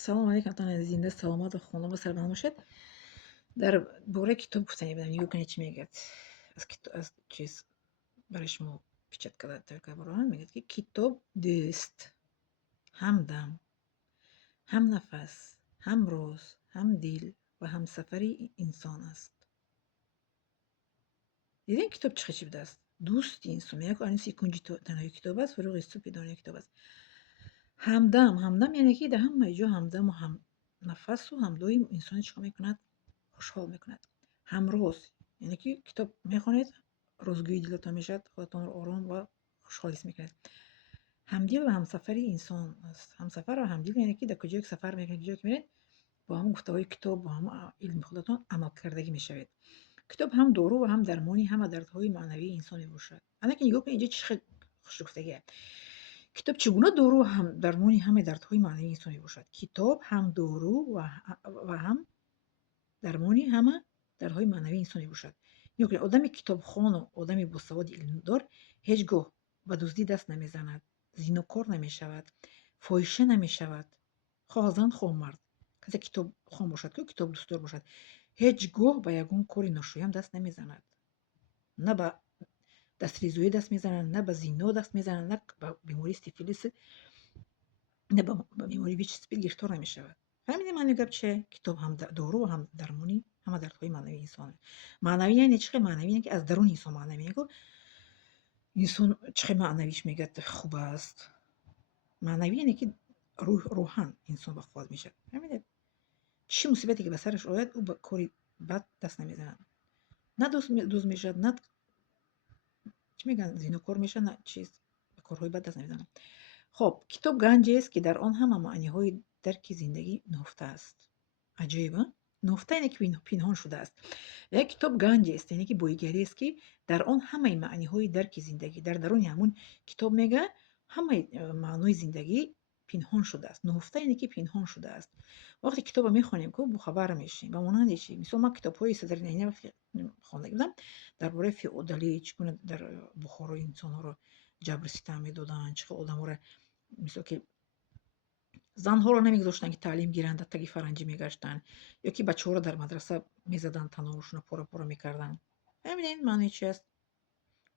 سلام علیکم تان زنده سلامت و خانم سلامت باشد. در باره کتاب گفتنی بدم نگاه کنید چی میگه. از چیز برای شما پیچت کرده برای میگه که کتاب دوست، همدم، هم نفس، هم روز، هم دل و هم سفری انسان است. دیدین کتاب چه بوده است؟ دوست انسان میگه آنی سیکنجی تنهای کتاب است فروغ استو پیدانی کتاب است. همدم یعنی که در همه جا همدم و هم نفس و همدوی انسان چیکار میکند؟ خوشحال میکند. همروز یعنی که کتاب میخونید روزگوی دلتان میشد، خودتان رو آرام و خوشحال حس میکنید. همدل و همسفری انسان است. همسفر و همدل یعنی که در کجا یک سفر میکنید، کجا که میرید با هم گفتگوی کتاب با هم علم خودتان عمل کردگی میشوید. کتاب هم دارو و هم درمانی همه دردهای معنوی انسان میباشد. انا که نگاه کنید اینجا چه خوشگفتگیه. کتاب چگونه دارو و هم درمانی همه دردهای معنوی انسان میباشد. کتاب هم دارو و هم درمانی همه دردهای معنوی انسان میباشد. نگاه کنید آدم کتابخوان و آدم باسواد علمدار هیچگاه به دزدی دست نمیزند، زینوکار نمیشود، فاحشه نمیشود. خواه زن خواه مرد، کسی کتابخوان باشد که کتاب دوستدار باشد هیچگاه به یگان کاری ناشایان دست نمیزند. نه به دستریزویی دست میزنند، نه به زنا دست میزنند، نه به بیماری سیفیلیس، نه به بیماری ویچ اسپید گرفتار نمیشود. فهمیدی معنی گپ چیه؟ کتاب هم دارو و هم درمانی همه دردهای معنوی انسانه. معنوی یعنی چه؟ معنوی یعنی که از درون انسان معنوی یعنی که انسان چه معنویش میگه خوب است. معنوی یعنی که روحان انسان به خود میشه. فهمیدید؟ چی مصیبتی که به سرش آید او به کاری بد دست نمیزنه. نه دوست میشد، نه چی میگن زینوکار میشه، نه چیز به کارهای بد دست نمیزنه. خب کتاب گنجی است که در آن همه معنی‌های درک زندگی نهفته است. عجیبه؟ نهفته یعنی که پنهان شده است. یک کتاب گنجی است یعنی که بویگری است که در آن همه معنی‌های درک زندگی در درون همون کتاب میگه همه معنای زندگی پنهان شده است. نهفته یعنی که پنهان شده است. وقتی کتاب میخونیم که خبر میشیم به مانند چی؟ مثلا من کتاب‌های صدر نینی وقتی خوانده بودم درباره فئودالی چگونه در بخارا انسان‌ها رو جبر ستم میدادن، چه آدم‌ها رو مثل که زنها رو نمیگذاشتن که تعلیم گیرند، تگی فرنجی میگشتن یا که بچه ها رو در مدرسه میزدن، تنارشون رو پاره پاره میکردن. ببینید معنی چی است؟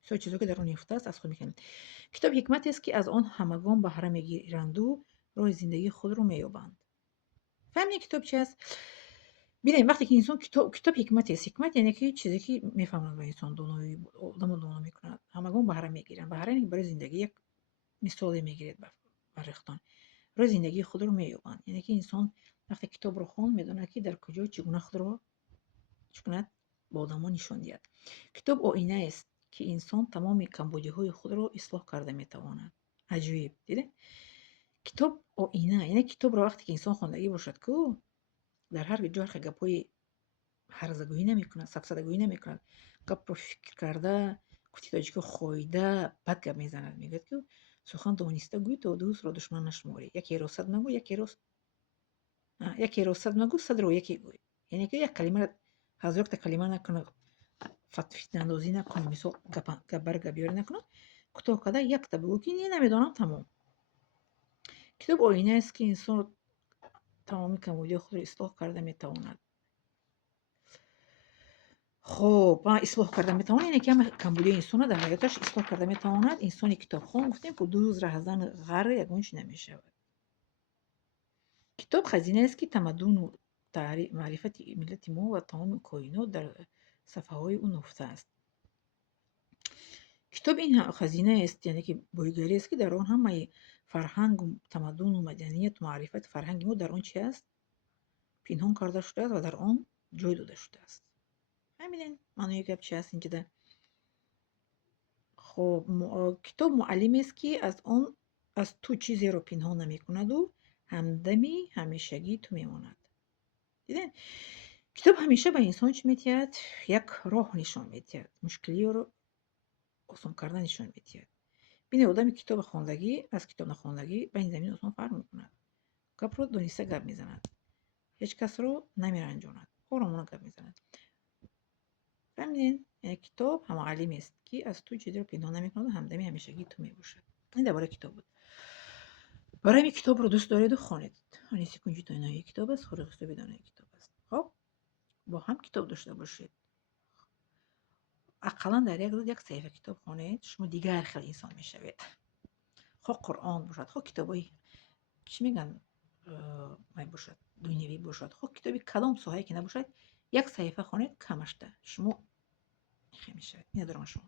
سوی چیزی که در اون نیفته است از خود میکنید. کتاب حکمتی است که از آن همگان بهره میگیرند و راه زندگی خود رو مییابند. فهمیدید کتاب چی است؟ ببینید وقتی که انسان کتاب حکمتی است. حکمت یعنی که چیزی که میفهمند و انسان دانایی آدم دانا میکند، همگان بهره میگیرند. بهره یعنی برای زندگی یک مثالی میگیرید برختان راه زندگی خود رو مییابند. یعنی که انسان وقتی کتاب رو خوان میدونه که در کجا چگونه خود رو چگونه با آدما نشان دهد. کتاب آینه است که انسان تمام کمبودی های خود رو اصلاح کرده میتواند. عجیب دیده؟ کتاب آینه یعنی کتاب رو وقتی که انسان خواندگی باشد که در هر جا گپای هرزگویی نمیکند، سفسدگویی نمیکند، گپ رو فکر کرده گفتی تاجیک خویده بد گپ میزند. میگه که سخن دانسته گوی تا دوست را دشمن نشماری. یکی را صد مگو، یکی را صد مگو، صد را یکی گوی. یعنی که یک کلمه از یک کلمه نکنه، فتنه اندازی نکنه، مثلا گپ بر گپ بیاری نکنه، کوتاه کرده یک تا بگو که نمیدانم تمام. کتاب آینه است که انسان تمامی کمبودی خود را اصلاح کرده میتواند. خب اصلاح کرده میتواند یعنی که همه کمبودی انسان در حیاتش اصلاح کرده میتواند. انسان کتابخوان گفتیم که دو روز رهزن غر یگانش نمیشود. کتاب خزینه است که تمدن و معرفت ملت ما و تمام کائنات در صفحه های او نهفته است. کتاب این خزینه است یعنی که بویگری است که در آن همه فرهنگ و تمدن و مدنیت و معرفت فرهنگ ما در آن چی است؟ پنهان کرده شده است و در آن جای داده شده است. همین معنی گپ چی است اینجا؟ خب کتاب معلم است که از تو چیزی رو پنهان نمی کند و همدمی همیشگی تو میماند. دیدین؟ کتاب همیشه به انسان چی میتید؟ یک راه نشان میتید، مشکلی رو آسان کردن نشان میتید. بینه آدم کتاب خواندگی از کتاب نخواندگی به این زمین آسان فرق میکند. گپ رو دانسته گپ میزند، هیچ کس رو نمیرنجاند، آرامانه گپ میزند. فهمیدین؟ یعنی کتاب هم معلم است که از تو چیزی رو پنهان نمیکند و همدمی همیشگی تو میباشد. این درباره کتاب بود. برای این کتاب رو دوست دارید و خوانید. آنیسی کنجی تو اینا یک کتاب است، فارغ حسابی دانه یک کتاب است. خب با هم کتاب داشته باشید. اقلا در یک روز یک صفحه کتاب خوانید، شما دیگر خیلی انسان میشوید. خب قرآن باشد، خب کتابای چی میگن مای باشد، دنیوی باشد، خب کتابی کدام ساحه که نباشد، یک صفحه خوانید کمش ده شما خیلی میشوید. این ندارم شما